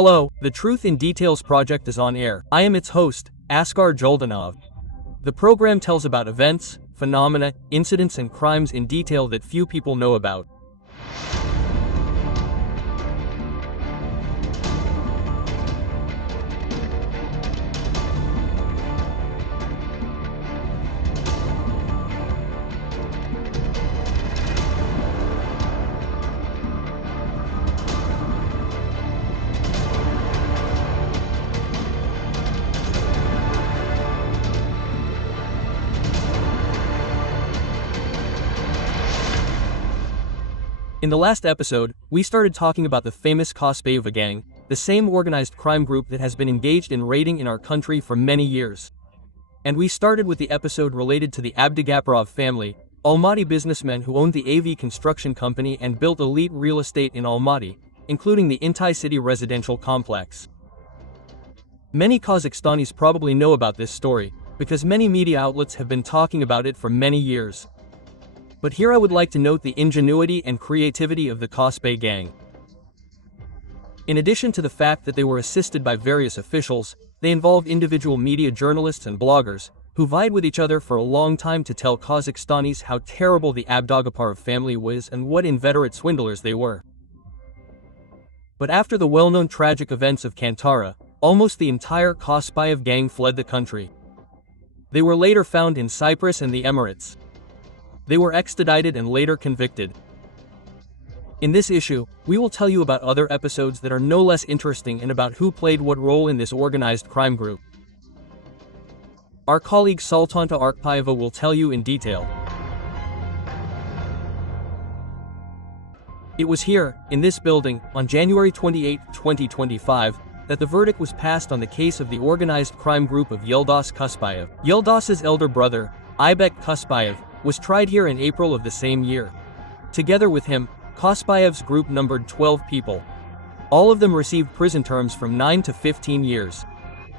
Hello, the Truth in Details project is on air. I am its host, Askar Joldanov. The program tells about events, phenomena, incidents and crimes in detail that few people know about. In the last episode, we started talking about the famous Kospaev gang, the same organized crime group that has been engaged in raiding in our country for many years. And we started with the episode related to the Abdygapparov family, Almaty businessmen who owned the AV construction company and built elite real estate in Almaty, including the Inti-City residential complex. Many Kazakhstanis probably know about this story, because many media outlets have been talking about it for many years. But here I would like to note the ingenuity and creativity of the Kospaev gang. In addition to the fact that they were assisted by various officials, they involved individual media journalists and bloggers, who vied with each other for a long time to tell Kazakhstanis how terrible the Abdygapparov family was and what inveterate swindlers they were. But after the well-known tragic events of Atyrau, almost the entire Kospaev gang fled the country. They were later found in Cyprus and the Emirates. They were extradited and later convicted. In this issue, we will tell you about other episodes that are no less interesting and about who played what role in this organized crime group. Our colleague Sultanta Arkpayeva will tell you in detail. It was here, in this building, on January 28, 2025, that the verdict was passed on the case of the organized crime group of Yeldos Kospaev. Yeldos's elder brother, Jibek Kospaev, was tried here in April of the same year. Together with him, Kospaev's group numbered 12 people. All of them received prison terms from 9 to 15 years.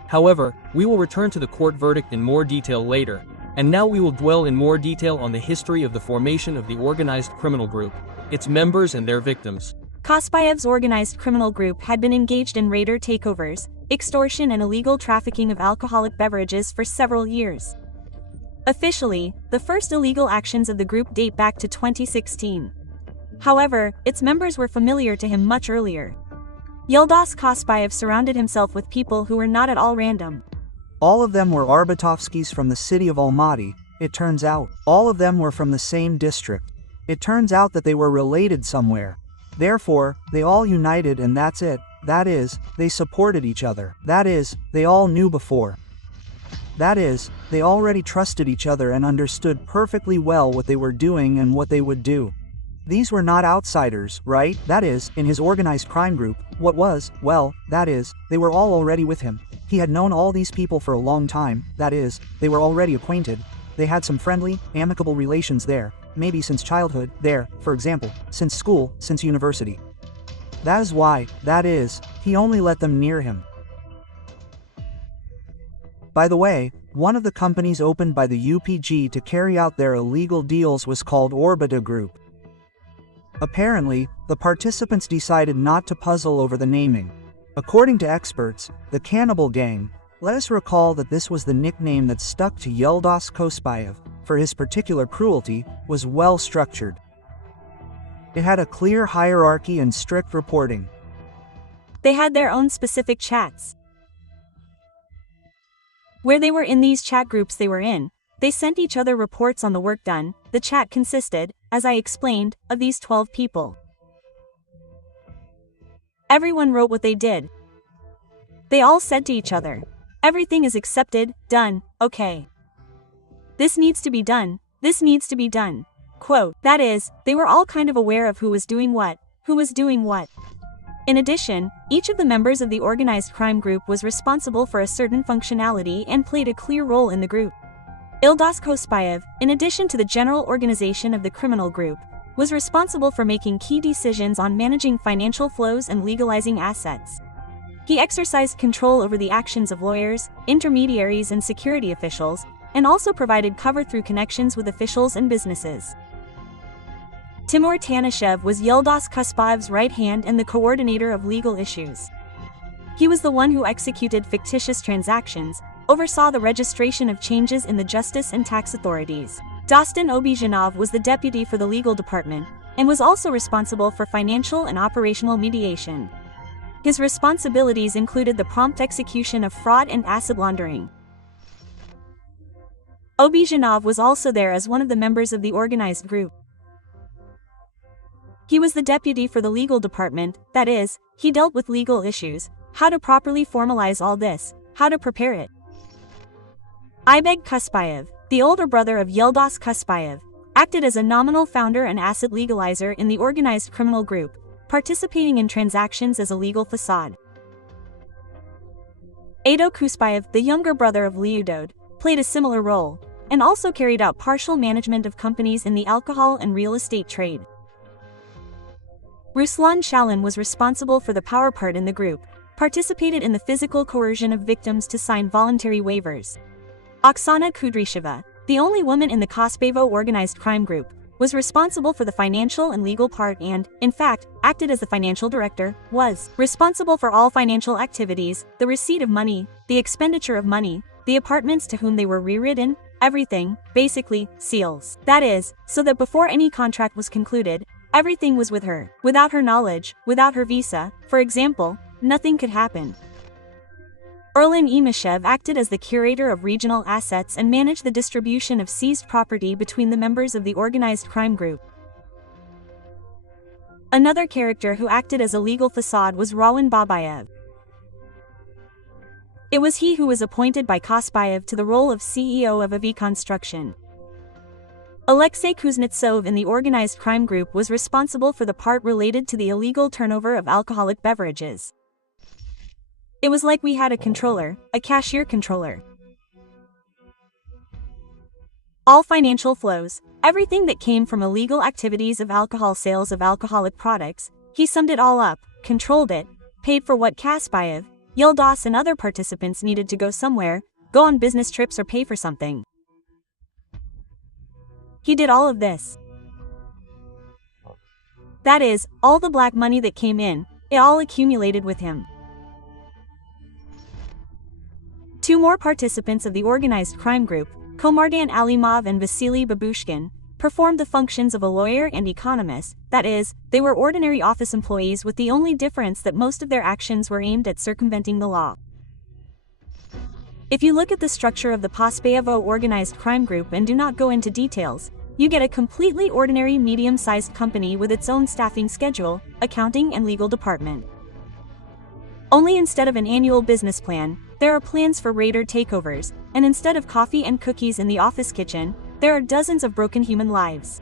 However, we will return to the court verdict in more detail later, and now we will dwell in more detail on the history of the formation of the organized criminal group, its members and their victims. Kospaev's organized criminal group had been engaged in raider takeovers, extortion and illegal trafficking of alcoholic beverages for several years. Officially, the first illegal actions of the group date back to 2016. However, its members were familiar to him much earlier. Yeldos Kospaev surrounded himself with people who were not at all random. All of them were Arbatovskis from the city of Almaty, it turns out. All of them were from the same district. It turns out that they were related somewhere. Therefore, they all united and that's it. That is, they supported each other. That is, they all knew before. That is, they already trusted each other and understood perfectly well what they were doing and what they would do. These were not outsiders, right? That is, in his organized crime group, what was, well, that is, they were all already with him. He had known all these people for a long time, that is, they were already acquainted. They had some friendly, amicable relations there, maybe since childhood, there, for example, since school, since university. That is why, that is, he only let them near him. By the way, one of the companies opened by the UPG to carry out their illegal deals was called Orbita Group. Apparently, the participants decided not to puzzle over the naming. According to experts, the Cannibal Gang, let us recall that this was the nickname that stuck to Yeldos Kospaev, for his particular cruelty, was well structured. It had a clear hierarchy and strict reporting. They had their own specific chats. Where they were in these chat groups they were in, they sent each other reports on the work done. The chat consisted, as I explained, of these 12 people. Everyone wrote what they did. They all said to each other, everything is accepted, done, okay. This needs to be done, this needs to be done. Quote, that is, they were all kind of aware of who was doing what, who was doing what. In addition, each of the members of the organized crime group was responsible for a certain functionality and played a clear role in the group. Yeldos Kospaev, in addition to the general organization of the criminal group, was responsible for making key decisions on managing financial flows and legalizing assets. He exercised control over the actions of lawyers, intermediaries and security officials, and also provided cover through connections with officials and businesses. Timur Tanishev was Yeldos Kospaev's right hand and the coordinator of legal issues. He was the one who executed fictitious transactions, oversaw the registration of changes in the justice and tax authorities. Dostan Obizhanov was the deputy for the legal department, and was also responsible for financial and operational mediation. His responsibilities included the prompt execution of fraud and acid laundering. Obizhanov was also there as one of the members of the organized group. He was the deputy for the legal department, that is, he dealt with legal issues, how to properly formalize all this, how to prepare it. Jibek Kospaev, the older brother of Yeldos Kospaev, acted as a nominal founder and asset legalizer in the organized criminal group, participating in transactions as a legal facade. Aktau Kospaev, the younger brother of Lyudod, played a similar role, and also carried out partial management of companies in the alcohol and real estate trade. Ruslan Shalin was responsible for the power part in the group, participated in the physical coercion of victims to sign voluntary waivers. Oksana Kudrysheva, the only woman in the Kospaevo organized crime group, was responsible for the financial and legal part and, in fact, acted as the financial director, was responsible for all financial activities, the receipt of money, the expenditure of money, the apartments to whom they were rewritten, everything, basically, seals. That is, so that before any contract was concluded, everything was with her. Without her knowledge, without her visa, for example, nothing could happen. Erlin Imashev acted as the curator of regional assets and managed the distribution of seized property between the members of the organized crime group. Another character who acted as a legal facade was Rawan Babayev. It was he who was appointed by Kospaev to the role of CEO of AV Construction. Alexei Kuznetsov in the organized crime group was responsible for the part related to the illegal turnover of alcoholic beverages. It was like we had a controller, a cashier controller. All financial flows, everything that came from illegal activities of alcohol sales of alcoholic products, he summed it all up, controlled it, paid for what Kospaev, Yeldos and other participants needed to go somewhere, go on business trips or pay for something. He did all of this. That is, all the black money that came in, it all accumulated with him. Two more participants of the organized crime group, Komardan Alimov and Vasily Babushkin, performed the functions of a lawyer and economist, that is, they were ordinary office employees with the only difference that most of their actions were aimed at circumventing the law. If you look at the structure of the Kospaevo organized crime group and do not go into details, you get a completely ordinary medium-sized company with its own staffing schedule, accounting and legal department. Only instead of an annual business plan, there are plans for raider takeovers, and instead of coffee and cookies in the office kitchen, there are dozens of broken human lives.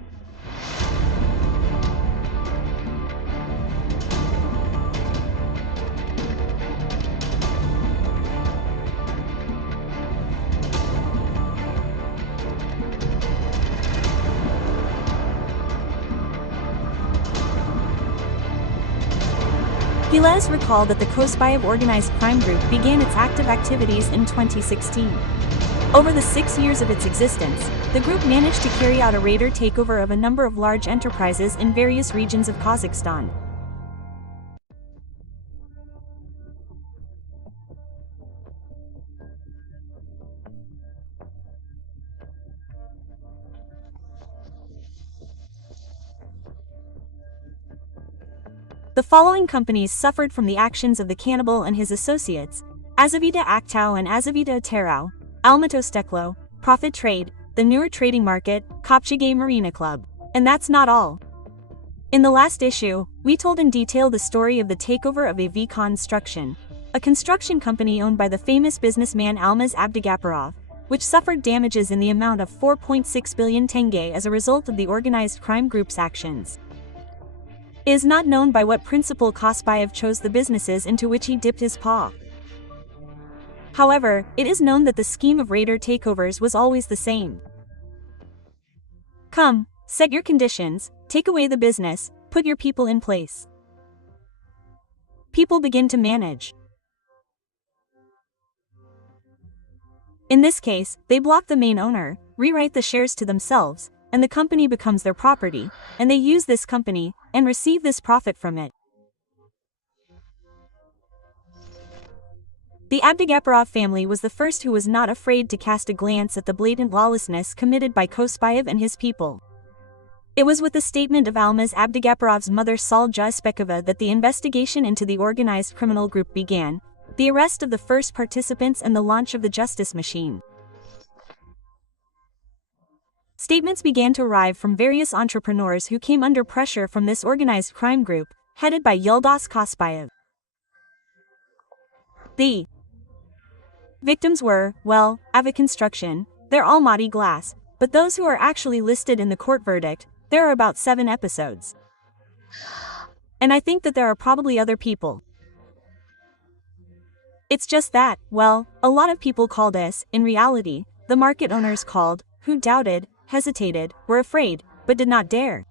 Gilles recalled that the Kospaev organized crime group began its active activities in 2016. Over the 6 years of its existence, the group managed to carry out a raider takeover of a number of large enterprises in various regions of Kazakhstan. The following companies suffered from the actions of the cannibal and his associates: Azavita Aktau and Azavita Atyrau, Almaty Steklo, Profit Trade, the Newer Trading Market, Kapchagay Marina Club. And that's not all. In the last issue, we told in detail the story of the takeover of AV Construction, a construction company owned by the famous businessman Almas Abdygapparov, which suffered damages in the amount of 4.6 billion tenge as a result of the organized crime group's actions. It is not known by what principle Kospaev chose the businesses into which he dipped his paw. However, it is known that the scheme of raider takeovers was always the same. Come, set your conditions, take away the business, put your people in place. People begin to manage. In this case, they block the main owner, rewrite the shares to themselves, and the company becomes their property, and they use this company, and receive this profit from it. The Abdygapparov family was the first who was not afraid to cast a glance at the blatant lawlessness committed by Kospaev and his people. It was with the statement of Almas Abdygapparov's mother Solja Spekova that the investigation into the organized criminal group began, the arrest of the first participants and the launch of the justice machine. Statements began to arrive from various entrepreneurs who came under pressure from this organized crime group, headed by Yeldos Kospaev. The victims were, well, Ava Construction, they're Almaty Glass, but those who are actually listed in the court verdict, there are about 7 episodes. And I think that there are probably other people. It's just that, well, a lot of people called us, in reality, the market owners called, who doubted, hesitated, were afraid, but did not dare.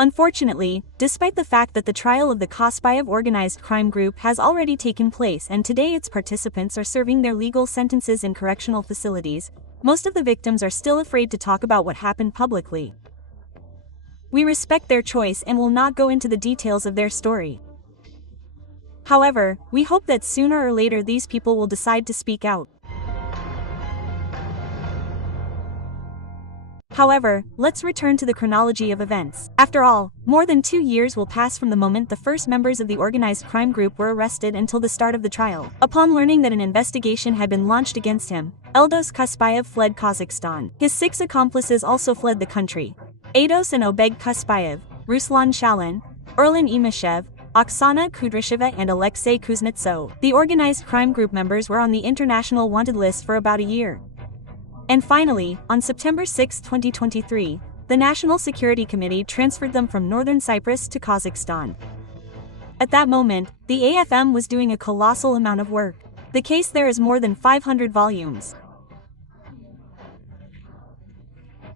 Unfortunately, despite the fact that the trial of the Kospaev organized crime group has already taken place and today its participants are serving their legal sentences in correctional facilities, most of the victims are still afraid to talk about what happened publicly. We respect their choice and will not go into the details of their story. However, we hope that sooner or later these people will decide to speak out. However, let's return to the chronology of events. After all, more than 2 years will pass from the moment the first members of the organized crime group were arrested until the start of the trial. Upon learning that an investigation had been launched against him, Yeldos Kospaev fled Kazakhstan. His 6 accomplices also fled the country. Ados and Jibek Joly, Ruslan Shalin, Erlan Imashev, Oksana Kudrysheva and Alexei Kuznetsov. The organized crime group members were on the international wanted list for about a year. And finally, on September 6, 2023, the National Security Committee transferred them from northern Cyprus to Kazakhstan. At that moment, the AFM was doing a colossal amount of work. The case there is more than 500 volumes.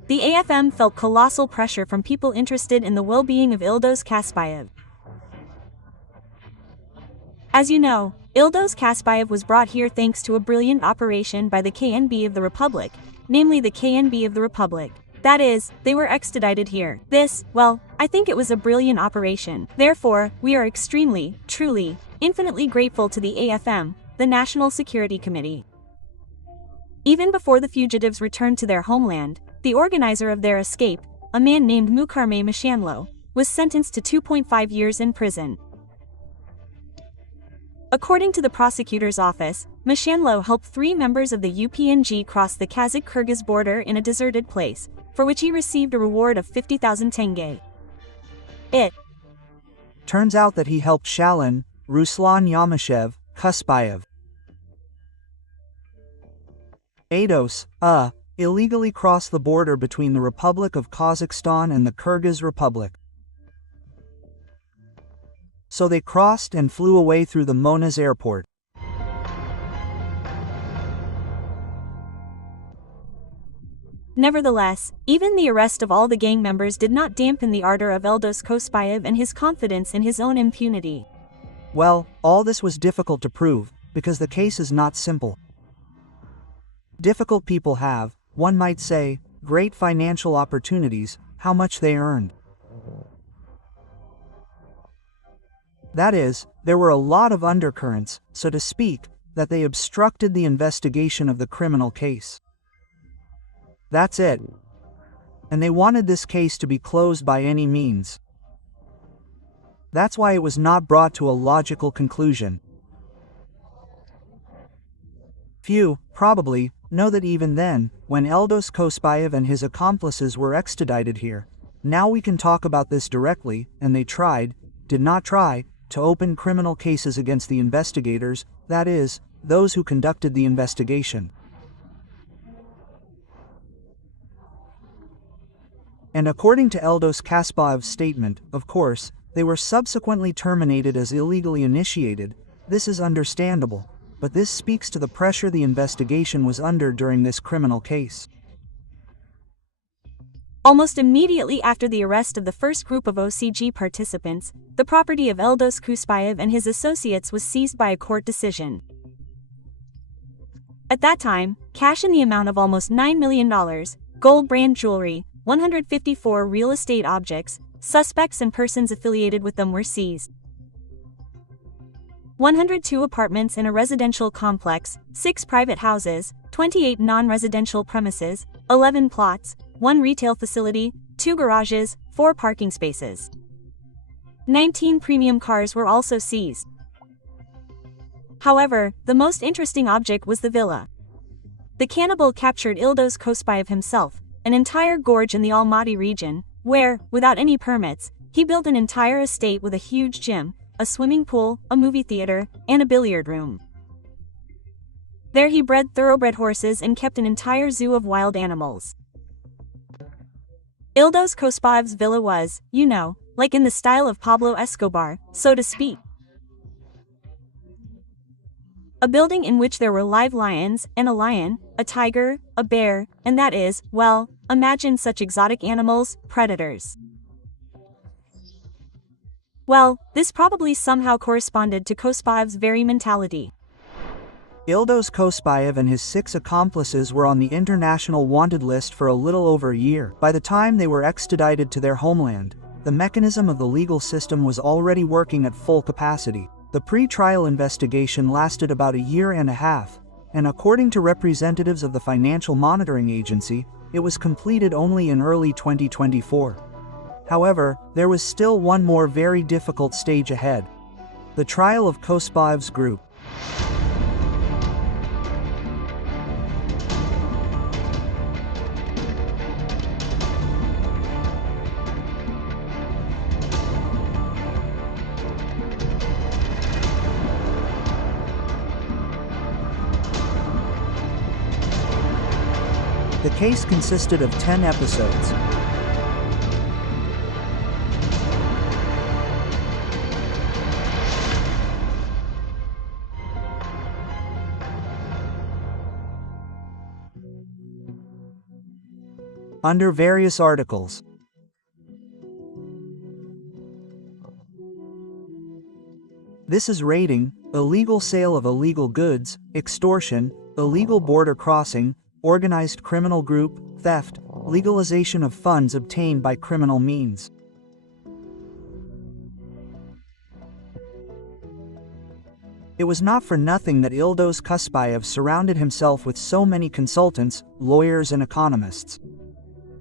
The AFM felt colossal pressure from people interested in the well-being of Yeldos Kospaev. As you know, Yeldos Kospaev was brought here thanks to a brilliant operation by the KNB of the Republic, namely the KNB of the Republic. That is, they were extradited here. This, well, I think it was a brilliant operation. Therefore, we are extremely, truly, infinitely grateful to the AFM, the National Security Committee. Even before the fugitives returned to their homeland, the organizer of their escape, a man named Mukarme Mashanlo, was sentenced to 2.5 years in prison. According to the prosecutor's office, Mashanlo helped 3 members of the UPNG cross the Kazakh-Kyrgyz border in a deserted place, for which he received a reward of 50,000 tenge. It turns out that he helped Shalin, Ruslan Yamashev, Kospaev, Ados, illegally cross the border between the Republic of Kazakhstan and the Kyrgyz Republic. So they crossed and flew away through the Monas airport. Nevertheless, even the arrest of all the gang members did not dampen the ardor of Yeldos Kospaev and his confidence in his own impunity. Well, all this was difficult to prove, because the case is not simple. Difficult people have, one might say, great financial opportunities, how much they earned. That is, there were a lot of undercurrents, so to speak, that they obstructed the investigation of the criminal case. That's it. And they wanted this case to be closed by any means. That's why it was not brought to a logical conclusion. Few, probably, know that even then, when Yeldos Kospaev and his accomplices were extradited here, now we can talk about this directly, and they did not try, to open criminal cases against the investigators, that is, those who conducted the investigation. And according to Yeldos Kospaev's statement, of course, they were subsequently terminated as illegally initiated. This is understandable, but this speaks to the pressure the investigation was under during this criminal case. Almost immediately after the arrest of the first group of OCG participants, the property of Yeldos Kospaev and his associates was seized by a court decision. At that time, cash in the amount of almost $9 million, gold brand jewelry, 154 real estate objects, suspects and persons affiliated with them were seized. 102 apartments in a residential complex, 6 private houses, 28 non-residential premises, 11 plots, 1 retail facility, 2 garages, 4 parking spaces. 19 premium cars were also seized. However, the most interesting object was the villa. The cannibal captured Yeldos Kospaev himself, an entire gorge in the Almaty region, where, without any permits, he built an entire estate with a huge gym, a swimming pool, a movie theater, and a billiard room. There he bred thoroughbred horses and kept an entire zoo of wild animals. Yeldos Kospaev's villa was, like in the style of Pablo Escobar, so to speak. A building in which there were live lions, and a lion, a tiger, a bear, and that is, well, imagine such exotic animals, predators. Well, this probably somehow corresponded to Kospaev's very mentality. Yeldos Kospaev and his 6 accomplices were on the international wanted list for a little over a year. By the time they were extradited to their homeland, the mechanism of the legal system was already working at full capacity. The pre-trial investigation lasted about a year and a half, and according to representatives of the Financial Monitoring Agency, it was completed only in early 2024. However, there was still one more very difficult stage ahead: the trial of Kospaev's group. The case consisted of 10 episodes. Under various articles. This is raiding, illegal sale of illegal goods, extortion, illegal border crossing, organized criminal group, theft, legalization of funds obtained by criminal means. It was not for nothing that Yeldos Kospaev surrounded himself with so many consultants, lawyers and economists.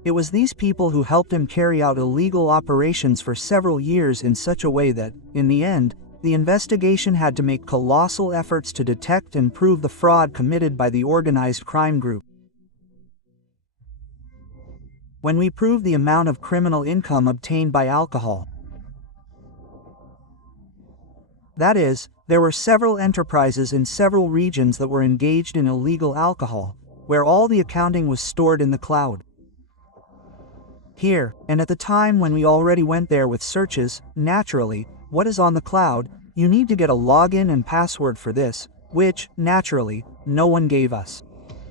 It was these people who helped him carry out illegal operations for several years in such a way that, in the end, the investigation had to make colossal efforts to detect and prove the fraud committed by the organized crime group. When we proved the amount of criminal income obtained by alcohol. That is, there were several enterprises in several regions that were engaged in illegal alcohol, where all the accounting was stored in the cloud. Here, and at the time when we already went there with searches, naturally, what is on the cloud, you need to get a login and password for this, which, naturally, no one gave us.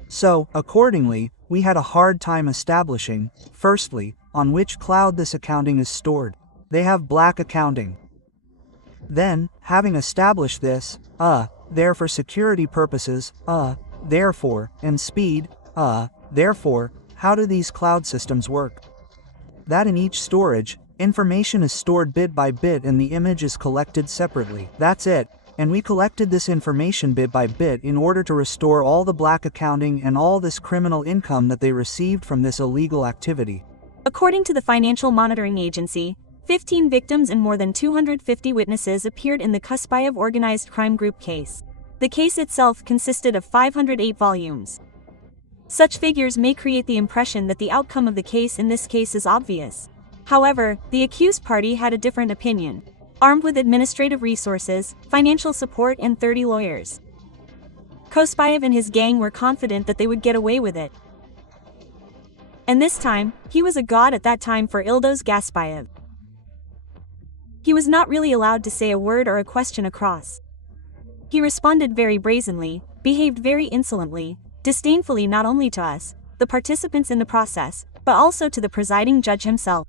So, accordingly, we had a hard time establishing, firstly, on which cloud this accounting is stored. They have black accounting. Then, having established this, there for security purposes, therefore, and speed, therefore, how do these cloud systems work? That in each storage, information is stored bit by bit and the image is collected separately. That's it. And we collected this information bit by bit in order to restore all the black accounting and all this criminal income that they received from this illegal activity. According to the Financial Monitoring Agency, 15 victims and more than 250 witnesses appeared in the Kospaev organized crime group case. The case itself consisted of 508 volumes. Such figures may create the impression that the outcome of the case in this case is obvious. However, the accused party had a different opinion. Armed with administrative resources, financial support and 30 lawyers, Kospaev and his gang were confident that they would get away with it. And this time, he was a god at that time for Yeldos Kospaev. He was not really allowed to say a word or a question across. He responded very brazenly, behaved very insolently, disdainfully not only to us, the participants in the process, but also to the presiding judge himself.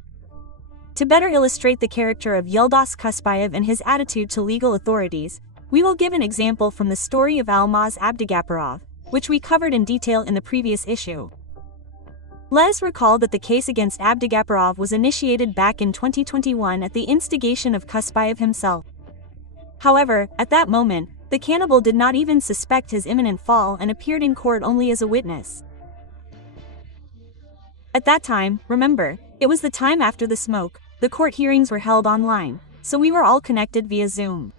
To better illustrate the character of Yeldos Kospaev and his attitude to legal authorities, we will give an example from the story of Almas and Abdygapparov, which we covered in detail in the previous issue. Let us recall that the case against Abdygapparov was initiated back in 2021 at the instigation of Kospaev himself. However, at that moment, the cannibal did not even suspect his imminent fall and appeared in court only as a witness. At that time, remember, it was the time after the smoke, the court hearings were held online, so we were all connected via Zoom.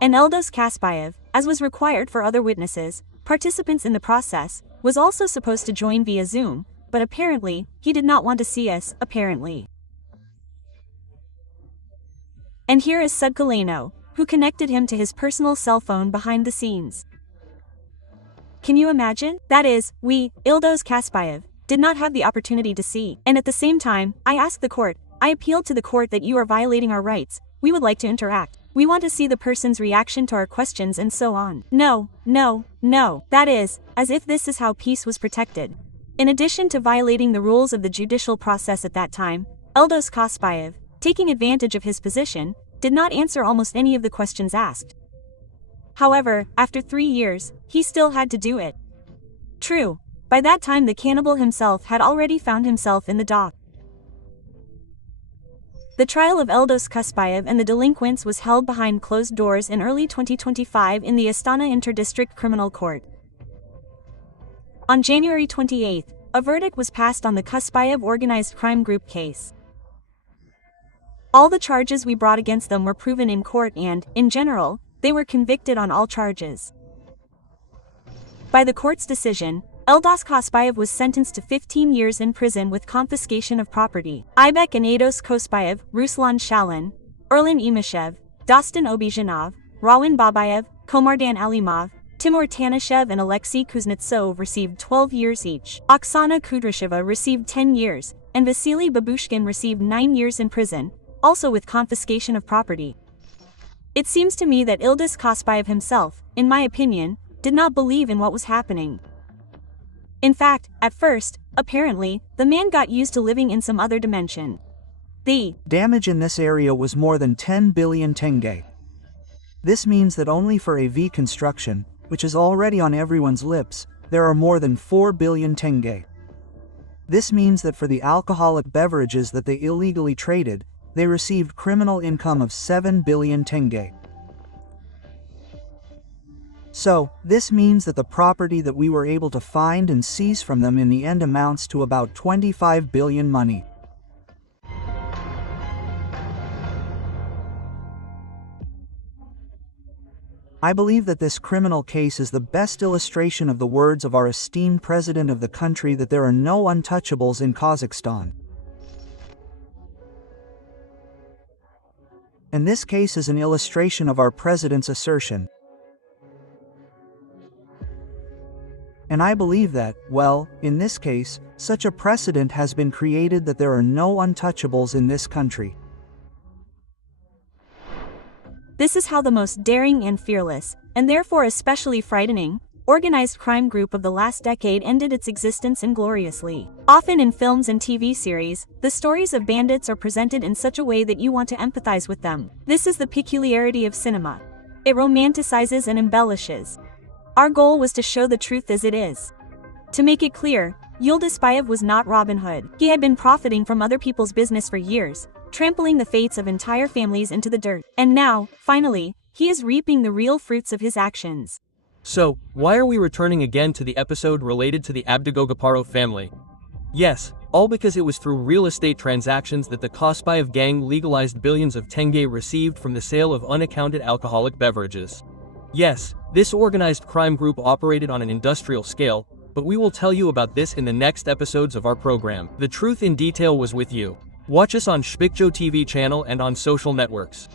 And Yeldos Kospaev, as was required for other witnesses, participants in the process, was also supposed to join via Zoom, but apparently, he did not want to see us, apparently. And here is Sudkaleno, who connected him to his personal cell phone behind the scenes. Can you imagine? That is, we, Yeldos Kospaev, did not have the opportunity to see. And at the same time, I asked the court, I appealed to the court that you are violating our rights, we would like to interact. We want to see the person's reaction to our questions and so on. No, no, no. That is, as if this is how peace was protected. In addition to violating the rules of the judicial process at that time, Yeldos Kospaev, taking advantage of his position, did not answer almost any of the questions asked. However, after 3 years, he still had to do it. True, by that time the cannibal himself had already found himself in the dock. The trial of Yeldos Kospaev and the delinquents was held behind closed doors in early 2025 in the Astana Inter-District Criminal Court. On January 28, a verdict was passed on the Kospaev organized crime group case. All the charges we brought against them were proven in court and, in general, they were convicted on all charges. By the court's decision, Yeldos Kospaev was sentenced to 15 years in prison with confiscation of property. Jibek Yeldos Kospaev, Ruslan Shalin, Erlan Imashev, Dostan Obizhanov, Rawin Babayev, Komardan Alimov, Timur Tanishev and Alexei Kuznetsov received 12 years each. Oksana Kudrasheva received 10 years, and Vasily Babushkin received 9 years in prison, also with confiscation of property. It seems to me that Yeldos Kospaev himself, in my opinion, did not believe in what was happening. In fact, at first, apparently, the man got used to living in some other dimension. The damage in this area was more than 10 billion tenge. This means that only for AV construction, which is already on everyone's lips, there are more than 4 billion tenge. This means that for the alcoholic beverages that they illegally traded, they received criminal income of 7 billion tenge. So, this means that the property that we were able to find and seize from them in the end amounts to about 25 billion money. I believe that this criminal case is the best illustration of the words of our esteemed president of the country that there are no untouchables in Kazakhstan. And this case is an illustration of our president's assertion. And I believe that, well, in this case, such a precedent has been created that there are no untouchables in this country. This is how the most daring and fearless, and therefore especially frightening, organized crime group of the last decade ended its existence ingloriously. Often in films and TV series, the stories of bandits are presented in such a way that you want to empathize with them. This is the peculiarity of cinema. It romanticizes and embellishes. Our goal was to show the truth as it is. To make it clear, Yeldos Kospaev was not Robin Hood. He had been profiting from other people's business for years, trampling the fates of entire families into the dirt. And now, finally, he is reaping the real fruits of his actions. So, why are we returning again to the episode related to the Abdygapparov family? Yes, all because it was through real estate transactions that the Kospaev gang legalized billions of tenge received from the sale of unaccounted alcoholic beverages. Yes, this organized crime group operated on an industrial scale, but we will tell you about this in the next episodes of our program. The Truth in Detail was with you. Watch us on Jibek Joly TV channel and on social networks.